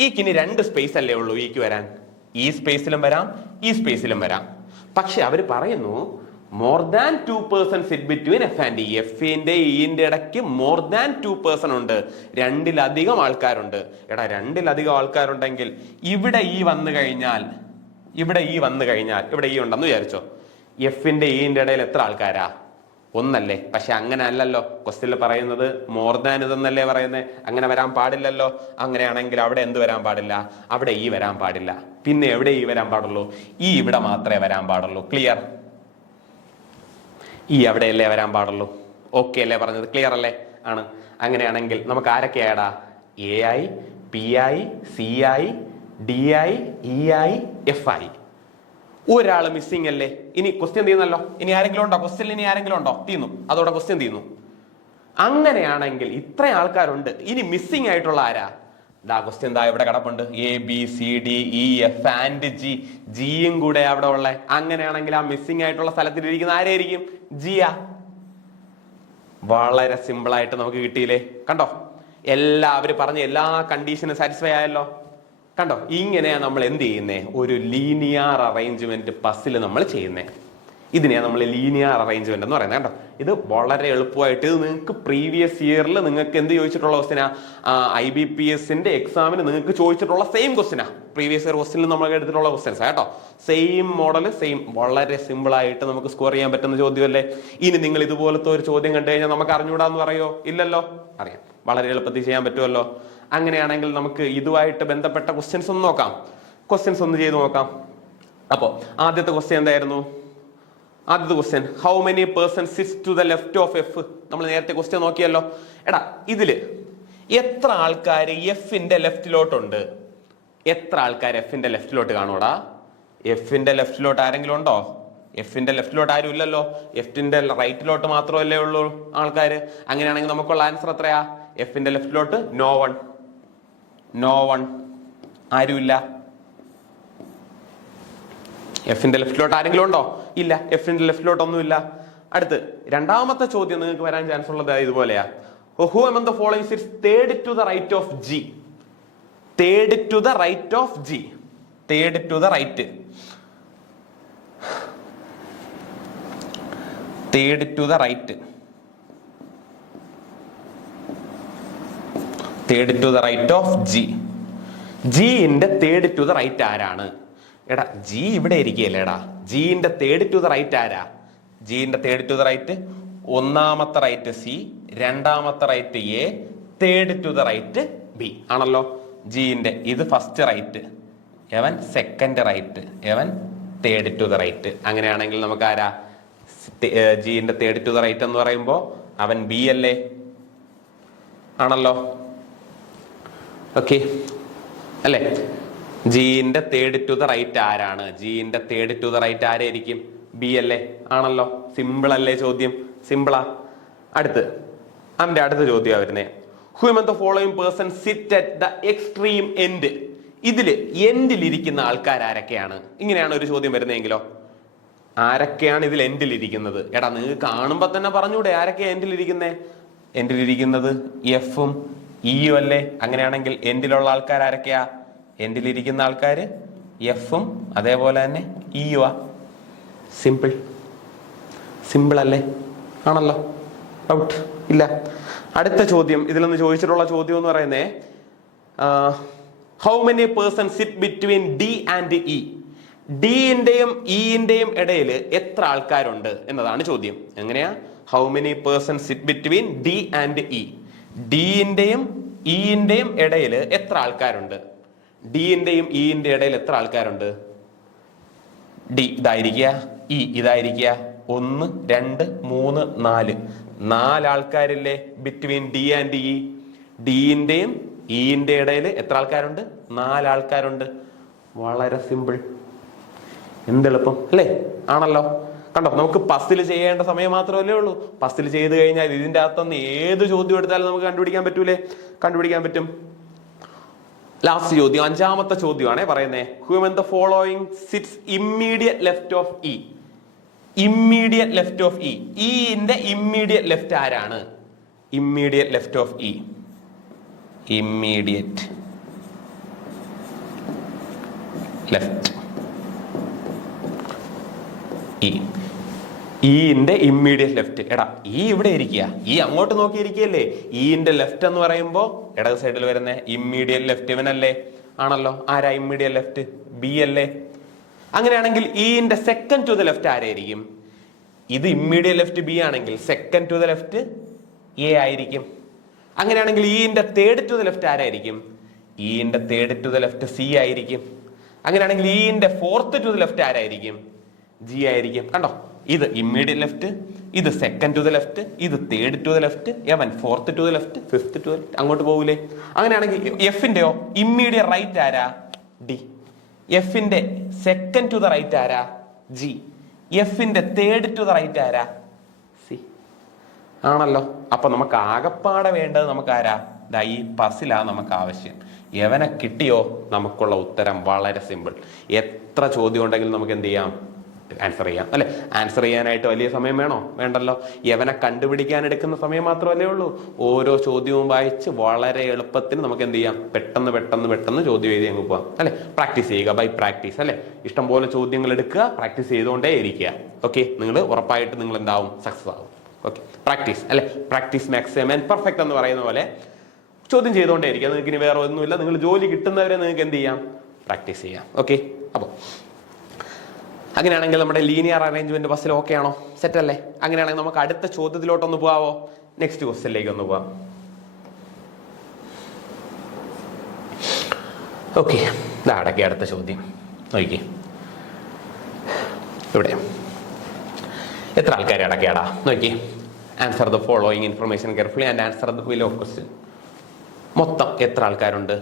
ഇക്ക് ഇനി 2 സ്പേസ് അല്ലേ ഉള്ളൂ ഇക്ക് വരാൻ. ഈ സ്പേസിലും വരാം, ഈ സ്പേസിലും വരാം. പക്ഷെ അവര് പറയുന്നു more than 2 persons sit between F and E. എഫിന്റെ ഇന്റെ ഇടയ്ക്ക് മോർ ദാൻ 2 persons ഉണ്ട്. 2-ലധികം ആൾക്കാരുണ്ട്. എടാ, 2-ലധികം ആൾക്കാരുണ്ടെങ്കിൽ ഇവിടെ ഈ വന്നു കഴിഞ്ഞാൽ ഇവിടെ ഈ ഉണ്ടെന്ന് വിചാരിച്ചോ. എഫിന്റെ ഇന്റെ ഇടയിൽ എത്ര ആൾക്കാരാ? 1 അല്ലേ? പക്ഷെ അങ്ങനെ അല്ലല്ലോ. ക്വസ്റ്റ്യനിൽ പറയുന്നത് മോർ ദാൻ ഇതെന്നല്ലേ പറയുന്നത്. അങ്ങനെ വരാൻ പാടില്ലല്ലോ. അങ്ങനെയാണെങ്കിൽ അവിടെ എന്ത് വരാൻ പാടില്ല? അവിടെ ഈ വരാൻ പാടില്ല. പിന്നെ എവിടെ ഈ വരാൻ പാടുള്ളൂ? ഈ ഇവിടെ മാത്രമേ വരാൻ പാടുള്ളൂ. ക്ലിയർ? ഈ എവിടെയല്ലേ വരാൻ പാടുള്ളൂ. ഓക്കെ അല്ലേ പറഞ്ഞത്? ക്ലിയർ അല്ലേ? ആണ്. അങ്ങനെയാണെങ്കിൽ നമുക്ക് ആരൊക്കെയാടാ? A I, P I, C I, D I, E I, F I. ഒരാൾ മിസ്സിംഗ് അല്ലേ? ഇനി ക്വസ്റ്റ്യൻ തീർന്നല്ലോ. ഇനി ആരെങ്കിലും ഉണ്ടോ? ക്വസ്റ്റ്യൻ ഇനി ആരെങ്കിലും ഉണ്ടോ? തീർന്നു. അതോടെ ക്വസ്റ്റ്യൻ തീർന്നു. അങ്ങനെയാണെങ്കിൽ ഇത്രയും ആൾക്കാരുണ്ട്. ഇനി മിസ്സിംഗ് ആയിട്ടുള്ള ആരാ? ക്വസ്റ്റ്യൻ എന്താ ഇവിടെ കിടപ്പുണ്ട്. A B C D E F and G. ജിയും കൂടെ അവിടെ ഉള്ള. അങ്ങനെയാണെങ്കിൽ ആ മിസ്സിംഗ് ആയിട്ടുള്ള സ്ഥലത്തിലിരിക്കുന്ന ആരായിരിക്കും? ജിയാ. വളരെ സിമ്പിൾ ആയിട്ട് നമുക്ക് കിട്ടിയില്ലേ? കണ്ടോ? എല്ലാവരും പറഞ്ഞ എല്ലാ കണ്ടീഷനും സാറ്റിസ്ഫൈ ആയല്ലോ. കണ്ടോ? ഇങ്ങനെയാ നമ്മൾ എന്ത് ചെയ്യുന്നേ? ഒരു ലീനിയർ അറേഞ്ച്മെന്റ് പസിൽ നമ്മൾ ചെയ്യുന്നേ. ഇതിനെയാണ് നമ്മൾ ലീനിയർ അറേഞ്ച്മെന്റ് എന്ന് പറയുന്നത്. കണ്ടോ? ഇത് വളരെ എളുപ്പമായിട്ട് ഇത് നിങ്ങൾക്ക് പ്രീവിയസ് ഇയറിൽ നിങ്ങൾക്ക് എന്ത് ചോദിച്ചിട്ടുള്ള ക്വസ്റ്റിനാ? IBPS എക്സാമിന് നിങ്ങൾക്ക് ചോദിച്ചിട്ടുള്ള സെയിം ക്വസ്റ്റിനാ. പ്രീവിയസ് ഇയർ ക്വസ്റ്റിനിൽ നമ്മൾ എടുത്തിട്ടുള്ള ക്വസ്റ്റ്യൻസ് കേട്ടോ. Same model, same. വളരെ സിമ്പിൾ ആയിട്ട് നമുക്ക് സ്കോർ ചെയ്യാൻ പറ്റുന്ന ചോദ്യമല്ലേ. ഇനി നിങ്ങൾ ഇതുപോലത്തെ ഒരു ചോദ്യം കണ്ടു കഴിഞ്ഞാൽ നമുക്ക് അറിഞ്ഞൂടാന്ന് പറയോ? ഇല്ലല്ലോ, അറിയാം. വളരെ എളുപ്പത്തിൽ ചെയ്യാൻ പറ്റുമല്ലോ. അങ്ങനെയാണെങ്കിൽ നമുക്ക് ഇതുമായിട്ട് ബന്ധപ്പെട്ട ക്വസ്റ്റ്യൻസ് ഒന്ന് നോക്കാം. ക്വസ്റ്റ്യൻസ് ഒന്ന് ചെയ്ത് നോക്കാം. അപ്പോ ആദ്യത്തെ ക്വസ്റ്റ്യൻ എന്തായിരുന്നു? ആദ്യത്തെ question, how many person sits to the left of F. നമ്മൾ നേരത്തെ ക്വസ്റ്റ്യൻ നോക്കിയല്ലോ. എടാ, ഇതില് എത്ര ആൾക്കാർ എഫിന്റെ ലെഫ്റ്റിലോട്ടുണ്ട്? എത്ര ആൾക്കാർ എഫിന്റെ ലെഫ്റ്റിലോട്ട് കാണൂടാ? എഫിന്റെ ലെഫ്റ്റിലോട്ട് ആരെങ്കിലും ഉണ്ടോ? എഫിന്റെ ലെഫ്റ്റിലോട്ട് ആരും ഇല്ലല്ലോ. എഫിന്റെ റൈറ്റിലോട്ട് മാത്രമല്ലേ ഉള്ളൂ ആൾക്കാർ. അങ്ങനെയാണെങ്കിൽ നമുക്കുള്ള ആൻസർ എത്രയാ? എഫിന്റെ ലെഫ്റ്റിലോട്ട് നോ വൺ, ആരുമില്ല. എഫിന്റെ ലെഫ്റ്റിലോട്ട് ആരെങ്കിലും ഉണ്ടോ? ഇല്ല, എഫിന്റെ ലെഫ്റ്റിലോട്ട് ഒന്നുമില്ല. അടുത്ത് രണ്ടാമത്തെ ചോദ്യം നിങ്ങൾക്ക് വരാൻ ചാൻസ് ഉള്ളത് ഇതുപോലെയാ. Who among the following sits third to the right of G? Third to the right of G. Third to the right. Third to the right. Third to the right of G. G ന്റെ third to the right ആരാണ്? എടാ G ഇവിടെ ഇരിക്കുകയല്ലേ എടാ. G ന്റെ third to the right ആരാ? G ന്റെ third to the right ഒന്നാമത്തെ right C, രണ്ടാമത്തെ right A, third to the right B ആണല്ലോ. ജിന്റെ ഇത് ഫസ്റ്റ് റൈറ്റ്, എവൻ സെക്കൻഡ് റൈറ്റ്, എവൻ തേർഡ് ടു ദ റൈറ്റ്. അങ്ങനെയാണെങ്കിൽ നമുക്ക് ആരാ? ജിന്റെ തേർഡ് ടു ദ റൈറ്റ് എന്ന് പറയുമ്പോ അവൻ ബി അല്ലേ? ആണല്ലോ. ഓക്കെ അല്ലേ? ജിന്റെ തേർഡ് ടു ദ റൈറ്റ് ആരാണ്? ജിന്റെ തേർഡ് ടു ദ റൈറ്റ് ആരായിരിക്കും? ബി അല്ലേ? ആണല്ലോ. സിമ്പിൾ അല്ലേ ചോദ്യം? സിമ്പിളാ. അടുത്ത ചോദ്യം വരുന്നേ. Who among the following person sit at the extreme end? ഇതില് എൻഡിൽ ഇരിക്കുന്ന ആൾക്കാർ ആരൊക്കെയാണ്? ഇങ്ങനെയാണ് ഒരു ചോദ്യം വരുന്നതെങ്കിലോ, ആരൊക്കെയാണ് ഇതിൽ എൻഡിൽ ഇരിക്കുന്നത്? എടാ നിങ്ങൾ കാണുമ്പോ തന്നെ പറഞ്ഞൂടെ ആരൊക്കെയാ എൻഡിൽ ഇരിക്കുന്നേ? എൻഡിൽ ഇരിക്കുന്നത് എഫും ഇയും അല്ലേ? അങ്ങനെയാണെങ്കിൽ എൻഡിലുള്ള ആൾക്കാർ ആരൊക്കെയാ? എൻഡിൽ ഇരിക്കുന്ന ആൾക്കാര് എഫും അതേപോലെ തന്നെ ഇയുവാ. സിമ്പിൾ അല്ലേ? ആണല്ലോ. ഡൗട്ട് ഇല്ല. അടുത്ത ചോദ്യം ഇതിൽ നിന്ന് ചോദിച്ചിട്ടുള്ള ചോദ്യം എന്ന് പറയുന്നേ, how many person sit between D and E? ഡിന്റെയും ഇന്റെയും ഇടയിൽ എത്ര ആൾക്കാരുണ്ട് എന്നതാണ് ചോദ്യം. എങ്ങനെയാ? How many person sit between D and E? ഡിന്റെയും ഇന്റെയും ഇടയിൽ എത്ര ആൾക്കാരുണ്ട്? ഡിന്റെയും ഇന്റെ ഇടയിൽ എത്ര ആൾക്കാരുണ്ട്? ഡി ഇതായിരിക്കുക, ഇ ഇതായിരിക്കുക. 1 2 3 4 ആൾക്കാരില്ലേ ബിറ്റ്വീൻ ഡി ആൻഡ് ഇ? ഡിന്റെയും ഇന്റെ ഇടയിൽ എത്ര ആൾക്കാരുണ്ട്? 4 ആൾക്കാരുണ്ട്. വളരെ സിമ്പിൾ. എന്തെളുപ്പം അല്ലേ? ആണല്ലോ. കണ്ടോ, നമുക്ക് പസിൽ ചെയ്യേണ്ട സമയം മാത്രമല്ലേ ഉള്ളൂ. പസിൽ ചെയ്ത് കഴിഞ്ഞാൽ ഇതിന്റെ അകത്തുനിന്ന് ഏത് ചോദ്യം എടുത്താലും നമുക്ക് കണ്ടുപിടിക്കാൻ പറ്റൂലേ? കണ്ടുപിടിക്കാൻ പറ്റും. ലാസ്റ്റ് ചോദ്യം, അഞ്ചാമത്തെ ചോദ്യമാണേ പറയുന്നേ. Who among the following sits immediate left of E? Immediate left of E. ഇന്റെ ഇമ്മീഡിയറ്റ് ലെഫ്റ്റ് ആരാണ്? Immediate left of E. Immediate left E. ഇന്റെ ഇമ്മീഡിയറ്റ് ലെഫ്റ്റ്. എടാ ഈ ഇവിടെ ഇരിക്കുക, ഈ അങ്ങോട്ട് നോക്കിയിരിക്കുകയല്ലേ. ഇന്റെ ലെഫ്റ്റ് എന്ന് പറയുമ്പോ ഇടത് സൈഡിൽ വരുന്ന ഇമ്മീഡിയറ്റ് ലെഫ്റ്റ് ഇവനല്ലേ? ആണല്ലോ. ആരാ ഇമ്മീഡിയറ്റ് ലെഫ്റ്റ്? ബി അല്ലേ? അങ്ങനെയാണെങ്കിൽ ഇന്റെ സെക്കൻഡ് ടു ദ ലെഫ്റ്റ് ആരായിരിക്കും? ഇത് ഇമ്മീഡിയറ്റ് ലെഫ്റ്റ് ബി ആണെങ്കിൽ second to the left A ആയിരിക്കും. അങ്ങനെയാണെങ്കിൽ ഇന്റെ തേർഡ് ടു ദ ലെഫ്റ്റ് ആരായിരിക്കും? ഇന്റെ third to the left C ആയിരിക്കും. അങ്ങനെയാണെങ്കിൽ ഇന്റെ ഫോർത്ത് ടു ദ ലെഫ്റ്റ് ആരായിരിക്കും? ജി ആയിരിക്കും. കണ്ടോ, ഇത് ഇമ്മീഡിയറ്റ് ലെഫ്റ്റ്, ഇത് സെക്കൻഡ് ടു ദ ലെഫ്റ്റ്, ഇത് തേർഡ് ടു ദ ലെഫ്റ്റ്, എവൻ fourth to the left, fifth to the left, അങ്ങോട്ട് പോകൂലേ? അങ്ങനെയാണെങ്കിൽ എഫിന്റെയോ ഇമ്മീഡിയറ്റ് റൈറ്റ് ആരാ? ഡി. എഫിന്റെ സെക്കൻഡ് ടു ദ റൈറ്റ് ആരാ? ജി. എഫിന്റെ തേർഡ് ടു ദ റൈറ്റ് ആരാ? സി. ആണല്ലോ. അപ്പൊ നമുക്ക് ആകപ്പാടെ വേണ്ടത് നമുക്ക് ആരാ? ഈ പസിലാ നമുക്ക് ആവശ്യം. എവനെ കിട്ടിയോ? നമുക്കുള്ള ഉത്തരം വളരെ സിമ്പിൾ. എത്ര ചോദ്യം ഉണ്ടെങ്കിലും നമുക്ക് എന്ത് ചെയ്യാം? ആൻസർ ചെയ്യാം അല്ലെ? ആൻസർ ചെയ്യാനായിട്ട് വലിയ സമയം വേണോ? വേണ്ടല്ലോ. യവനെ കണ്ടുപിടിക്കാൻ എടുക്കുന്ന സമയം മാത്രമല്ലേ ഉള്ളൂ. ഓരോ ചോദ്യവും വായിച്ച് വളരെ എളുപ്പത്തിന് നമുക്ക് എന്ത് ചെയ്യാം? പെട്ടെന്ന് ചോദ്യം എഴുതി അങ്ങ് പോവാം അല്ലെ? പ്രാക്ടീസ് ചെയ്യുക, ബൈ പ്രാക്ടീസ് അല്ലെ? ഇഷ്ടംപോലെ ചോദ്യങ്ങൾ എടുക്കുക, പ്രാക്ടീസ് ചെയ്തുകൊണ്ടേ ഇരിക്കുക. ഓക്കെ, നിങ്ങൾ ഉറപ്പായിട്ട് നിങ്ങൾ എന്താവും? സക്സസ് ആവും. ഓക്കെ, പ്രാക്ടീസ് അല്ലെ? പ്രാക്ടീസ് മാക്സ് ആൻഡ് പെർഫെക്റ്റ് എന്ന് പറയുന്ന പോലെ ചോദ്യം ചെയ്തുകൊണ്ടേ ഇരിക്കുക. നിങ്ങൾക്ക് ഇനി വേറെ ഒന്നുമില്ല. നിങ്ങൾ ജോലി കിട്ടുന്നവരെ നിങ്ങൾക്ക് എന്ത് ചെയ്യാം? പ്രാക്ടീസ് ചെയ്യാം. ഓക്കെ, അപ്പോൾ അങ്ങനെയാണെങ്കിൽ നമ്മുടെ ലീനിയർ അറേഞ്ച്മെന്റ് ബസ്സിൽ ഓക്കെ ആണോ? സെറ്റ് അല്ലേ? അങ്ങനെയാണെങ്കിൽ നമുക്ക് അടുത്ത ചോദ്യത്തിലോട്ടൊന്ന് പോവാമോ? നെക്സ്റ്റ് ക്വസ്റ്റ്യനിലേക്ക് ഒന്ന് പോവാം. ഓക്കെ, അടക്കി അടുത്ത ചോദ്യം നോക്കി. ഇവിടെ എത്ര ആൾക്കാർ അടക്കിയാടാ? നോക്കി. Answer the following information carefully and answer the below question. മൊത്തം എത്ര ആൾക്കാരുണ്ട്?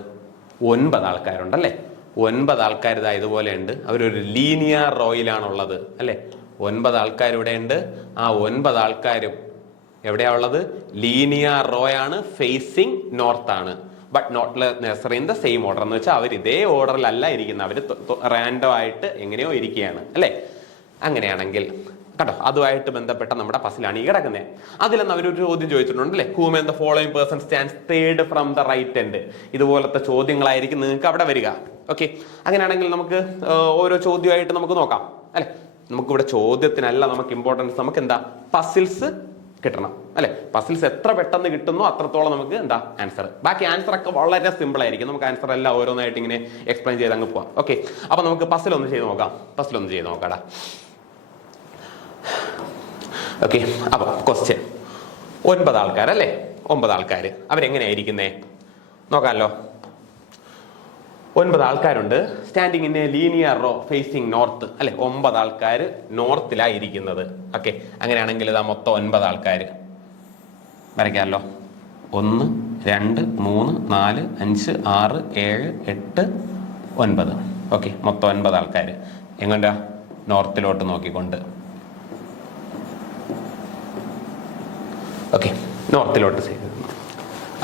9 ആൾക്കാരുണ്ടല്ലേ? 9 ആൾക്കാർ ഇതാ ഇതുപോലെ ഉണ്ട്. അവരൊരു ലീനിയർ റോയിലാണുള്ളത് അല്ലെ. 9 ആൾക്കാർ ഇവിടെ ഉണ്ട്. ആ 9 ആൾക്കാരും എവിടെയാ ഉള്ളത്? ലീനിയർ റോ ആണ്, ഫേസിങ് നോർത്ത് ആണ്. But not necessary in the same order എന്ന് വെച്ചാൽ അവർ ഇതേ ഓർഡറിലല്ല ഇരിക്കുന്നത്, അവർ റാൻഡം ആയിട്ട് എങ്ങനെയോ ഇരിക്കുകയാണ് അല്ലെ. അങ്ങനെയാണെങ്കിൽ കേട്ടോ, അതുമായിട്ട് ബന്ധപ്പെട്ട നമ്മുടെ പസിലാണ് ഈ കിടക്കുന്നത്. അതിലെന്ന് അവരൊരു ചോദ്യം ചോദിച്ചിട്ടുണ്ട് അല്ലെ, whom and the following person stands third from the right end. ഇതുപോലത്തെ ചോദ്യങ്ങളായിരിക്കും നിങ്ങൾക്ക് അവിടെ വരിക. ഓക്കെ, അങ്ങനെയാണെങ്കിൽ നമുക്ക് ഓരോ ചോദ്യമായിട്ട് നമുക്ക് നോക്കാം അല്ലെ. നമുക്കിവിടെ ചോദ്യത്തിനല്ല നമുക്ക് ഇമ്പോർട്ടൻസ്, നമുക്ക് എന്താ പസിൽസ് കിട്ടണം അല്ലെ. പസിൽസ് എത്ര പെട്ടെന്ന് കിട്ടുന്നോ അത്രത്തോളം നമുക്ക് എന്താ ആൻസർ. ബാക്കി ആൻസർ ഒക്കെ വളരെ സിമ്പിൾ ആയിരിക്കും. നമുക്ക് ആൻസർ എല്ലാം ഓരോന്നായിട്ട് ഇങ്ങനെ എക്സ്പ്ലെയിൻ ചെയ്ത് അങ്ങ് പോവാം. ഓക്കെ, അപ്പൊ നമുക്ക് പസിൽ ഒന്ന് ചെയ്ത് നോക്കാം. പസിൽ ഒന്ന് ചെയ്ത് നോക്കാടാ. ഓക്കെ, അപ്പൊ ക്വസ്റ്റ്യൻ 9 ആൾക്കാരല്ലേ, 9 ആൾക്കാർ അവരെങ്ങനെയായിരിക്കുന്നേ നോക്കാമല്ലോ. 9 ആൾക്കാരുണ്ട്, standing in a linear row facing north അല്ലെ. 9 ആൾക്കാർ നോർത്തിലായിരിക്കുന്നത്. ഓക്കെ, അങ്ങനെയാണെങ്കിൽ ഇതാ മൊത്തം 9 ആൾക്കാർ വരയ്ക്കാമല്ലോ. 1 2 3 4 5 6 7 8 9. ഓക്കെ, മൊത്തം 9 ആൾക്കാർ എങ്ങോട്ടാ? നോർത്തിലോട്ട് നോക്കിക്കൊണ്ട്. ഓക്കെ, നോർത്തിലോട്ട് ചെയ്ത്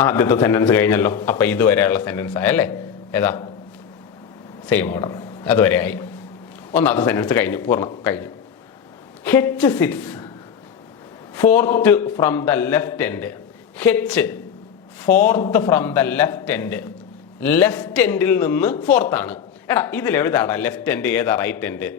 ആദ്യത്തെ സെന്റൻസ് കഴിഞ്ഞല്ലോ. അപ്പൊ ഇതുവരെയുള്ള സെന്റൻസ് ആയല്ലേ. ഏതാ? സെയിം ഓർഡർ, അതുവരെ ആയി. ഒന്നാമത്തെ സെന്റൻസ് കഴിഞ്ഞു, പൂർണ്ണം കഴിഞ്ഞു. H sits fourth from the left end. H fourth from the left end. Left എൻഡിൽ നിന്ന് ഫോർത്ത് ആണ്. എടാ ഇതിൽ എഴുതാടാ ലെഫ്റ്റ് എൻഡ് ഏതാ റൈറ്റ് എൻഡ്?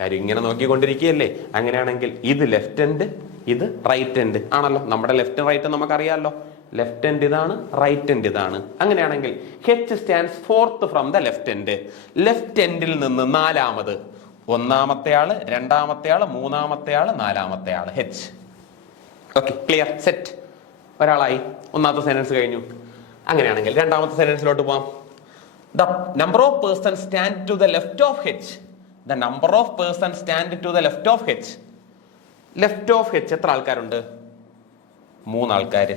കാര്യം ഇങ്ങനെ നോക്കിക്കൊണ്ടിരിക്കുകയല്ലേ. അങ്ങനെയാണെങ്കിൽ ഇത് ലെഫ്റ്റ് എൻഡ്, ഇത് റൈറ്റ് എൻഡ് ആണല്ലോ. നമ്മുടെ ലെഫ്റ്റ് റൈറ്റ് നമുക്കറിയാമല്ലോ. ലെഫ്റ്റ് എൻഡ് ഇതാണ്, റൈറ്റ് എൻഡ് ഇതാണ്. അങ്ങനെയാണെങ്കിൽ H stands fourth from the left end. Left എൻഡിൽ നിന്ന് നാലാമത്. ഒന്നാമത്തെ ആള്, രണ്ടാമത്തെ ആള്, മൂന്നാമത്തെ ആള്, നാലാമത്തെ ആള്, ഹെച്ച്. Okay, clear, set. ഒരാളായി. ഒന്നാമത്തെ സെന്റൻസ് കഴിഞ്ഞു. അങ്ങനെയാണെങ്കിൽ രണ്ടാമത്തെ സെന്റൻസിലോട്ട് പോവാം. The number of person stand to the left of H. The number of person stand to the left of H. Left of H എത്ര ആൾക്കാരുണ്ട്? 3 ആൾക്കാർ.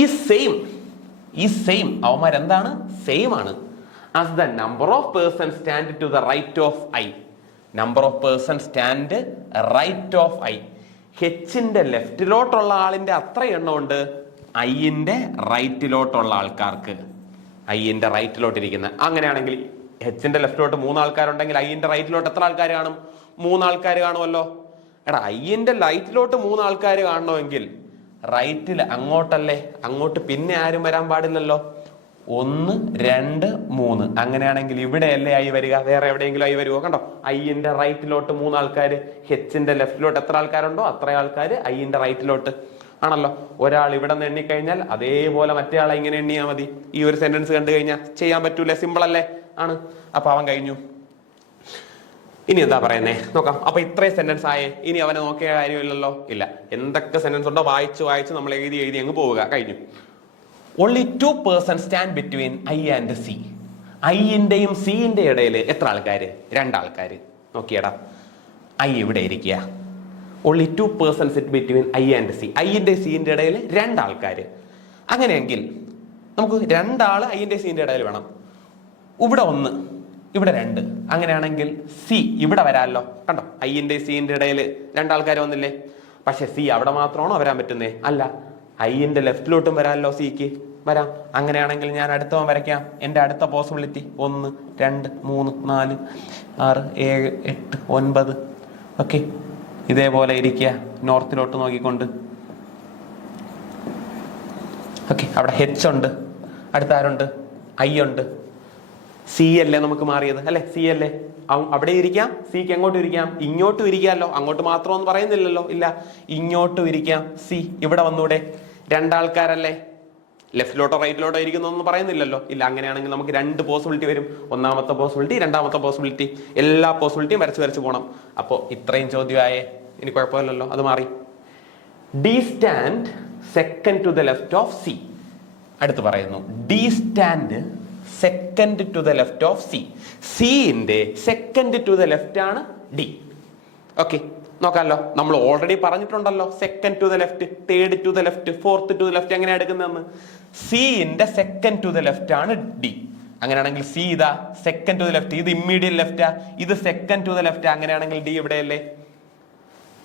ഈ സെയിം അവന്മാരെന്താണ്? സെയിം ആണ്. As the number of person stand to the right of I. Number of person stand right of I. ഹെച്ചിന്റെ ലെഫ്റ്റിലോട്ടുള്ള ആളിന്റെ അത്ര എണ്ണം ഉണ്ട് ഐന്റെ റൈറ്റിലോട്ടുള്ള ആൾക്കാർക്ക്. ഐന്റെ റൈറ്റിലോട്ടിരിക്കുന്ന. അങ്ങനെയാണെങ്കിൽ ഹെച്ചിന്റെ ലെഫ്റ്റിലോട്ട് 3 ആൾക്കാരുണ്ടെങ്കിൽ ഐന്റെ റൈറ്റിലോട്ട് എത്ര ആൾക്കാർ കാണും? 3 ആൾക്കാർ കാണുമല്ലോ. എടാ ഐന്റെ റൈറ്റിലോട്ട് 3 ആൾക്കാർ കാണണമെങ്കിൽ റൈറ്റിൽ അങ്ങോട്ടല്ലേ, അങ്ങോട്ട് പിന്നെ ആരും വരാൻ പാടില്ലല്ലോ. 1 2 3. അങ്ങനെയാണെങ്കിൽ ഇവിടെയല്ലേ ഐ വരിക, വേറെ എവിടെയെങ്കിലും ഐ വരുമോ? കണ്ടോ, ഐന്റെ റൈറ്റിലോട്ട് 3 ആൾക്കാർ, ഹെച്ചിന്റെ ലെഫ്റ്റിലോട്ട് എത്ര ആൾക്കാരുണ്ടോ അത്ര ആൾക്കാർ ഐന്റെ റൈറ്റിലോട്ട് ആണല്ലോ. ഒരാൾ ഇവിടെ നിന്ന് എണ്ണിക്കഴിഞ്ഞാൽ അതേപോലെ മറ്റേ ആളെ ഇങ്ങനെ എണ്ണിയാൽ മതി. ഈ ഒരു സെന്റൻസ് കണ്ടു കഴിഞ്ഞാൽ ചെയ്യാൻ പറ്റൂലേ? സിമ്പിൾ അല്ലേ? ആണ്. അപ്പൊ അവൻ കഴിഞ്ഞു. ഇനി എന്താ പറയുന്നേ നോക്കാം. അപ്പൊ ഇത്രയും സെന്റൻസ് ആയേ. ഇനി അവനെ നോക്കിയ കാര്യമില്ലല്ലോ. ഇല്ല, എന്തൊക്കെ സെന്റൻസ് ഉണ്ടോ വായിച്ച് നമ്മൾ എഴുതി അങ്ങ് പോവുക. കഴിഞ്ഞു. Only 2 person stand between I and C. ഐന്റെയും സിന്റെ ഇടയിൽ എത്ര ആൾക്കാര്? 2 ആൾക്കാര്. നോക്കിയടാ, ഐ ഇവിടെ ഇരിക്കുക. Only 2 person sit between I and C. ഐന്റെ സിന്റെ ഇടയിൽ 2 ആൾക്കാര്. അങ്ങനെയെങ്കിൽ നമുക്ക് 2 ആള് ഐന്റെ സിന്റെ ഇടയിൽ വേണം. ഇവിടെ 1, ഇവിടെ 2. അങ്ങനെയാണെങ്കിൽ സി ഇവിടെ വരാമല്ലോ. കണ്ടോ, ഐന്റെ സിന്റെ ഇടയിൽ 2 ആൾക്കാർ വന്നില്ലേ? പക്ഷെ സി അവിടെ മാത്രമാണോ വരാൻ പറ്റുന്നേ? അല്ല, ഐന്റെ ലെഫ്റ്റിലോട്ടും വരാമല്ലോ. സിക്ക് വരാം. അങ്ങനെയാണെങ്കിൽ ഞാൻ അടുത്തവൻ വരയ്ക്കാം. എൻ്റെ അടുത്ത പോസിബിലിറ്റി 1 2 3 4 6 7 8 9. ഓക്കെ, ഇതേപോലെ ഇരിക്കുക നോർത്തിലോട്ട് നോക്കിക്കൊണ്ട്. ഓക്കെ, അവിടെ ഹെച്ച് ഉണ്ട്. അടുത്ത ആരുണ്ട്? ഐ ഉണ്ട്. സി അല്ലേ നമുക്ക് മാറിയത് അല്ലെ? സി അല്ലേ? അവിടെ ഇരിക്കാം. സിക്ക് എങ്ങോട്ടും ഇരിക്കാം, ഇങ്ങോട്ടും ഇരിക്കാമല്ലോ. അങ്ങോട്ട് മാത്രമൊന്നും പറയുന്നില്ലല്ലോ. ഇല്ല, ഇങ്ങോട്ടും ഇരിക്കാം. സി ഇവിടെ വന്നൂടെ? 2 ആൾക്കാരല്ലേ? ലെഫ്റ്റിലോട്ടോ റൈറ്റിലോട്ടോ ഇരിക്കുന്നൊന്നും പറയുന്നില്ലല്ലോ. ഇല്ല, അങ്ങനെയാണെങ്കിൽ നമുക്ക് 2 പോസിബിലിറ്റി വരും. ഒന്നാമത്തെ പോസിബിലിറ്റി, രണ്ടാമത്തെ പോസിബിലിറ്റി. എല്ലാ പോസിബിലിറ്റിയും വരച്ച് പോകണം. അപ്പോൾ ഇത്രയും ചോദ്യമായേ. ഇനി കുഴപ്പമില്ലല്ലോ, അത് മാറി. D stand second to the left of C. അടുത്ത് പറയുന്നു D stand second to the left of C. സിന്റെ സെക്കൻഡ് ടു ദ ലെഫ്റ്റ് ആണ് ഡി. ഓക്കെ, നോക്കാമല്ലോ. നമ്മൾ ഓൾറെഡി പറഞ്ഞിട്ടുണ്ടല്ലോ, second to the left, third to the left, fourth to the left എങ്ങനെയാണ് എടുക്കുന്നതെന്ന്. സിന്റെ സെക്കൻഡ് ടു ദ ലെഫ്റ്റ് ആണ് D. അങ്ങനെയാണെങ്കിൽ സി ഇതാ സെക്കൻഡ് ടു ദ ലെഫ്റ്റ്, ഇത് ഇമ്മീഡിയറ്റ് ലെഫ്റ്റാ, ഇത് സെക്കൻഡ് ടു ദ ലെഫ്റ്റ്. അങ്ങനെയാണെങ്കിൽ ഡി ഇവിടെയല്ലേ?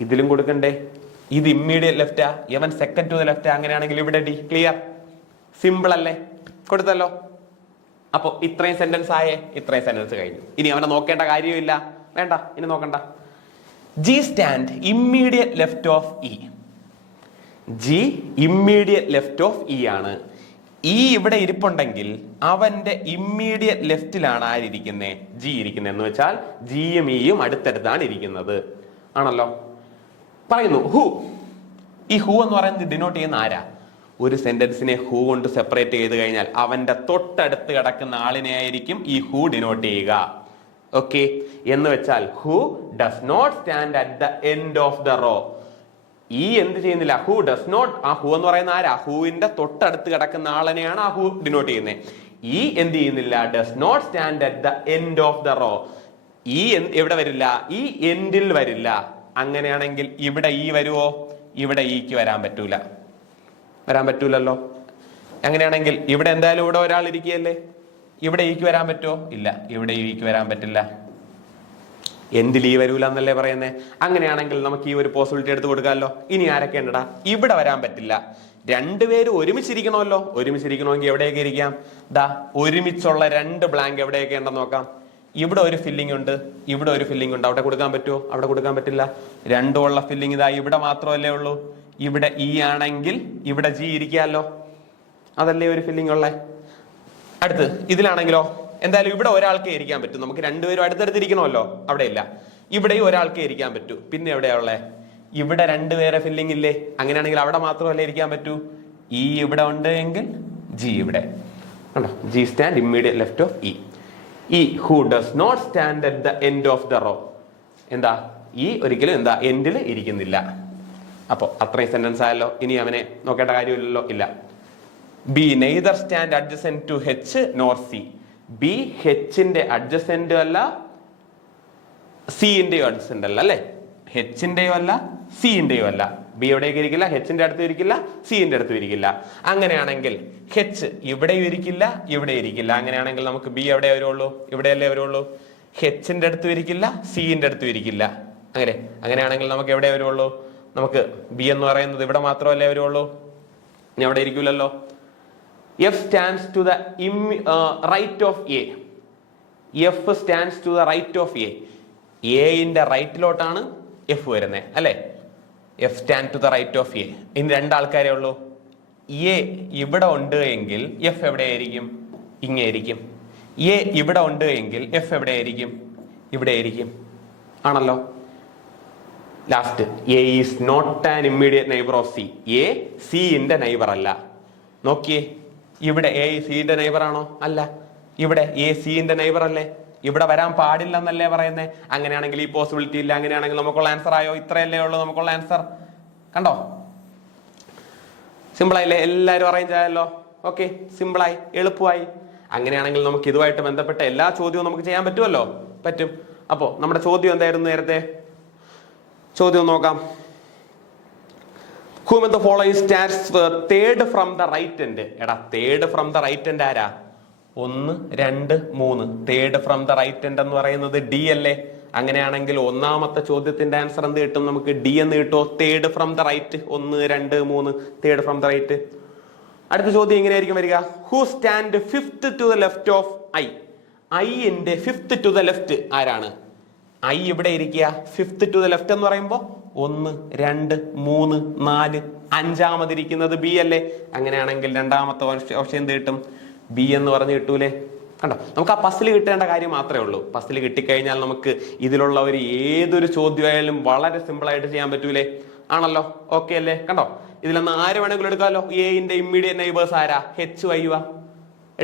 ഇതിലും കൊടുക്കണ്ടേ? ഇത് ഇമ്മീഡിയറ്റ് ലെഫ്റ്റാ, ഇവൻ സെക്കൻഡ് ടു ദ ലെഫ്റ്റ്. അങ്ങനെയാണെങ്കിൽ ഇവിടെ ഡി. ക്ലിയർ? സിമ്പിൾ അല്ലേ? കൊടുത്തല്ലോ. അപ്പൊ ഇത്രയും സെന്റൻസ് ആയേ, ഇത്രയും സെന്റൻസ് കഴിഞ്ഞു. ഇനി അവനെ നോക്കേണ്ട കാര്യമില്ല, വേണ്ട, ഇനി നോക്കണ്ട. G stand immediate left of E. G immediate left of E ആണ്. ഇ ഇവിടെ ഇരിപ്പുണ്ടെങ്കിൽ അവന്റെ ഇമ്മീഡിയറ്റ് ലെഫ്റ്റിലാണ് ആരിയ്ക്കുന്നത്? ജി ഇരിക്കുന്നത്. എന്ന് വെച്ചാൽ ജിയും ഇയും അടുത്തടുത്താണ് ഇരിക്കുന്നത്, ആണല്ലോ. പറയുന്നു ഹു. ഈ ഹു എന്ന് പറയുന്നത് ഡിനോട്ട് ചെയ്യുന്ന ആരാ? ഒരു സെന്റൻസിനെ ഹു കൊണ്ട് സെപ്പറേറ്റ് ചെയ്ത് കഴിഞ്ഞാൽ അവന്റെ തൊട്ടടുത്ത് കിടക്കുന്ന ആളിനെ ആയിരിക്കും ഈ ഹു ഡിനോട്ട് ചെയ്യുക. ഓക്കെ, എന്ന് വെച്ചാൽ who does not stand at the end of the row. E എന്ത് ചെയ്യുന്നില്ല? Who does not. ആ ഹു എന്ന് പറയുന്ന ആരാ? ഹുവിന്റെ തൊട്ടടുത്ത് കിടക്കുന്ന ആളിനെയാണ് ആ ഹു ഡിനോട്ട് ചെയ്യുന്നത്. ഈ എന്ത് ചെയ്യുന്നില്ല? Does not stand at the end of the row. E എവിടെ വരില്ല? ഈ എൻഡിൽ വരില്ല. അങ്ങനെയാണെങ്കിൽ ഇവിടെ ഈ വരുവോ? ഇവിടെ ഈക്ക് വരാൻ പറ്റൂല, വരാൻ പറ്റൂലല്ലോ. അങ്ങനെയാണെങ്കിൽ ഇവിടെ എന്തായാലും ഇവിടെ ഒരാൾ ഇരിക്കുകയല്ലേ, ഇവിടെ ഈക്ക് വരാൻ പറ്റുമോ? ഇല്ല, ഇവിടെ ഈക്ക് വരാൻ പറ്റില്ല. എന്തിൽ ഈ വരൂല എന്നല്ലേ പറയുന്നേ? അങ്ങനെയാണെങ്കിൽ നമുക്ക് ഈ ഒരു പോസിബിലിറ്റി എടുത്ത് കൊടുക്കാമല്ലോ. ഇനി ആരൊക്കെ ഉണ്ടടാ? ഇവിടെ വരാൻ പറ്റില്ല. രണ്ടുപേരും ഒരുമിച്ചിരിക്കണമല്ലോ. ഒരുമിച്ചിരിക്കണമെങ്കിൽ എവിടെയൊക്കെ ഇരിക്കാം? ദാ ഒരുമിച്ചുള്ള രണ്ട് ബ്ലാങ്ക് എവിടെയൊക്കെ ഉണ്ടെന്ന് നോക്കാം. ഇവിടെ ഒരു ഫില്ലിംഗ് ഉണ്ട്, ഇവിടെ ഒരു ഫില്ലിംഗ് ഉണ്ട്. അവിടെ കൊടുക്കാൻ പറ്റുമോ? അവിടെ കൊടുക്കാൻ പറ്റില്ല. രണ്ടുമുള്ള ഫില്ലിംഗ് ഇതാ ഇവിടെ മാത്രമല്ലേ ഉള്ളൂ. ഇവിടെ ഇ ആണെങ്കിൽ ഇവിടെ ജി ഇരിക്കാമല്ലോ, അതല്ലേ ഒരു ഫില്ലിംഗ് ഉള്ളേ. അടുത്ത് ഇതിലാണെങ്കിലോ എന്തായാലും ഇവിടെ ഒരാൾക്കേ ഇരിക്കാൻ പറ്റും. നമുക്ക് രണ്ടുപേരും അടുത്തടുത്തിരിക്കണമല്ലോ, അവിടെ ഇല്ല. ഇവിടെയും ഒരാൾക്കേ ഇരിക്കാൻ പറ്റൂ. പിന്നെ എവിടെയാ ഉള്ളേ? ഇവിടെ രണ്ടുപേരെ ഫില്ലിംഗ് ഇല്ലേ? അങ്ങനെയാണെങ്കിൽ അവിടെ മാത്രമല്ലേ ഇരിക്കാൻ പറ്റൂ. ഇ ഇവിടെ ഉണ്ട് എങ്കിൽ ജി ഇവിടെ ഉണ്ടോ? G stand immediate left of E. E who does not stand at the end of the row. എന്താ? ഈ ഒരിക്കലും എന്താ എൻഡിൽ ഇരിക്കുന്നില്ല. അപ്പൊ അത്രയും സെന്റൻസ് ആയല്ലോ. ഇനി അവനെ നോക്കേണ്ട കാര്യമില്ലല്ലോ. ഇല്ല. B neither stand adjacent to H nor C. B ഹെച്ചിന്റെ അഡ്ജസെന്റ് അല്ല, സിന്റെയോ അഡ്ജസെന്റ് അല്ല, അല്ലെ? ഹെച്ചിന്റെയോ അല്ല, സിന്റെയോ അല്ല. ബി എവിടേക്ക് ഇരിക്കില്ല? ഹെച്ചിന്റെ അടുത്ത് ഇരിക്കില്ല, സിന്റെ അടുത്തും ഇരിക്കില്ല. അങ്ങനെയാണെങ്കിൽ ഹെച്ച് ഇവിടെയും ഇരിക്കില്ല, ഇവിടെ ഇരിക്കില്ല. അങ്ങനെയാണെങ്കിൽ നമുക്ക് ബി എവിടെ വരുള്ളൂ? ഇവിടെയല്ലേ വരുള്ളൂ. ഹെച്ചിന്റെ അടുത്തും ഇരിക്കില്ല, സിന്റെ അടുത്തും ഇരിക്കില്ല. അങ്ങനെയാണെങ്കിൽ നമുക്ക് എവിടെ വരുള്ളൂ? നമുക്ക് ബി എന്ന് പറയുന്നത് ഇവിടെ മാത്രമല്ലേ വരുള്ളൂ, ഇനി അവിടെ ഇരിക്കൂലല്ലോ. F stands to the right of A. F stands to the right of A. എന്റെ റൈറ്റിലോട്ടാണ് എഫ് വരുന്നത്, അല്ലെ? F stand to the right of A. ഇനി രണ്ടാൾക്കാരേ ഉള്ളൂ. എ ഇവിടെ ഉണ്ട് എങ്കിൽ എഫ് എവിടെയായിരിക്കും? ഇങ്ങനെ ആയിരിക്കും. എ ഇവിടെ ഉണ്ട് എങ്കിൽ എഫ് എവിടെയായിരിക്കും? ഇവിടെ ആയിരിക്കും, ആണല്ലോ. Last, A is not an immediate neighbour of C. A സിന്റെ നെയ്ബർ അല്ല. നോക്കിയേ, ഇവിടെ എ സിന്റെ നെയ്ബർ ആണോ? അല്ല. ഇവിടെ എ സിന്റെ നെയ്ബർ അല്ലേ? ഇവിടെ വരാൻ പാടില്ല എന്നല്ലേ പറയുന്നത്? അങ്ങനെയാണെങ്കിൽ ഈ പോസിബിലിറ്റി ഇല്ല. അങ്ങനെയാണെങ്കിൽ നമുക്കുള്ള ആൻസർ ആയോ? ഇത്രയല്ലേ ഉള്ളൂ നമുക്കുള്ള ആൻസർ. കണ്ടോ? സിമ്പിൾ ആയില്ലേ? എല്ലാവരും അറേഞ്ച് ആയല്ലോ. ഓക്കെ, സിമ്പിളായി, എളുപ്പമായി. അങ്ങനെയാണെങ്കിൽ നമുക്ക് ഇതുമായിട്ട് ബന്ധപ്പെട്ട എല്ലാ ചോദ്യവും നമുക്ക് ചെയ്യാൻ പറ്റുമല്ലോ. പറ്റും. അപ്പോ നമ്മുടെ ചോദ്യം എന്തായിരുന്നു നേരത്തെ? ചോദ്യം നോക്കാം. Whom in the following stands third from the right end? എടാ, third from the right end ആരാ? 1, 2, 3. Third from the right end എന്ന് പറയുന്നത് ഡി അല്ലേ? അങ്ങനെയാണെങ്കിൽ ഒന്നാമത്തെ ചോദ്യത്തിന്റെ ആൻസർ എന്ത് കിട്ടും? നമുക്ക് ഡി എന്ന് കിട്ടുമോ? Third from the right. 1, 2, 3 third from the right. അടുത്ത ചോദ്യം എങ്ങനെയായിരിക്കും വരിക? Who stand fifth to the left of I. ഐന്റെ ഫിഫ്ത്ത് ടു ദ ലെഫ്റ്റ് ആരാണ്? ഐ ഇവിടെ ഇരിക്കുക. ഫിഫ്ത്ത് ടു ദ ലെഫ്റ്റ് എന്ന് പറയുമ്പോ 1, 2, 3, 4 അഞ്ചാമതിരിക്കുന്നത് ബി അല്ലേ? അങ്ങനെയാണെങ്കിൽ രണ്ടാമത്തെ ഓപ്ഷൻ എന്ത് കിട്ടും? ബി എന്ന് പറഞ്ഞ് കിട്ടൂലേ? കണ്ടോ? നമുക്ക് ആ പസിൽ കിട്ടേണ്ട കാര്യം മാത്രമേ ഉള്ളൂ. പസിൽ കിട്ടിക്കഴിഞ്ഞാൽ നമുക്ക് ഇതിലുള്ള ഒരു ഏതൊരു ചോദ്യമായാലും വളരെ സിമ്പിൾ ആയിട്ട് ചെയ്യാൻ പറ്റൂലേ? ആണല്ലോ. ഓക്കെ അല്ലേ? കണ്ടോ? ഇതിലൊന്ന് ആര് വേണമെങ്കിലും എടുക്കാമല്ലോ. എന്റെ ഇമ്മീഡിയറ്റ് നെയ്ബേഴ്സ് ആരാ? എച്ച് വൈവ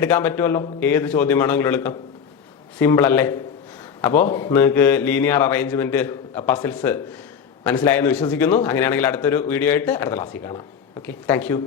എടുക്കാൻ പറ്റുമല്ലോ. ഏത് ചോദ്യം വേണമെങ്കിലും എടുക്കാം. സിമ്പിൾ അല്ലേ? അപ്പോൾ നിങ്ങൾക്ക് ലീനിയർ അറേഞ്ച്മെന്റ് പസിൽസ് മനസ്സിലായെന്ന് വിശ്വസിക്കുന്നു. അങ്ങനെയാണെങ്കിൽ അടുത്തൊരു വീഡിയോ ആയിട്ട് അടുത്ത ക്ലാസ്സിൽ കാണാം. Okay, thank you.